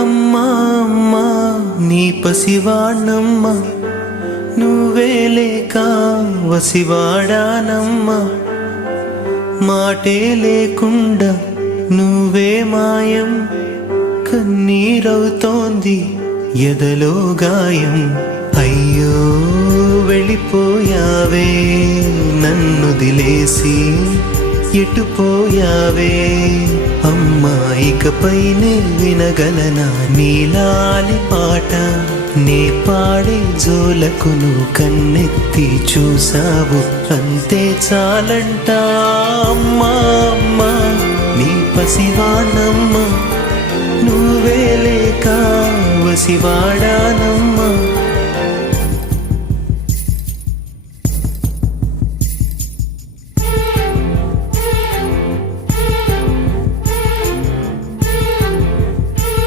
అమ్మా అమ్మా నీ పసివాణ్ణమ్మా, నువ్వే లేక వసివాడానమ్మా. మాటే లేకుండా నువ్వే మాయం, కన్నీరవుతోంది ఎదలో గాయం. అయ్యో వెళ్ళిపోయావే నన్నుదిలేసి, ఎటుపోయావే అమ్మా. ఇకపైనే వినగలనా నీలాలి పాట, నే పాడే జోలకు నువ్వు కన్నెత్తి చూసావు, అంతే చాలంట. అమ్మా అమ్మా నీ పసివాణమ్మ, నువ్వే లేక వసివాడానమ్మ.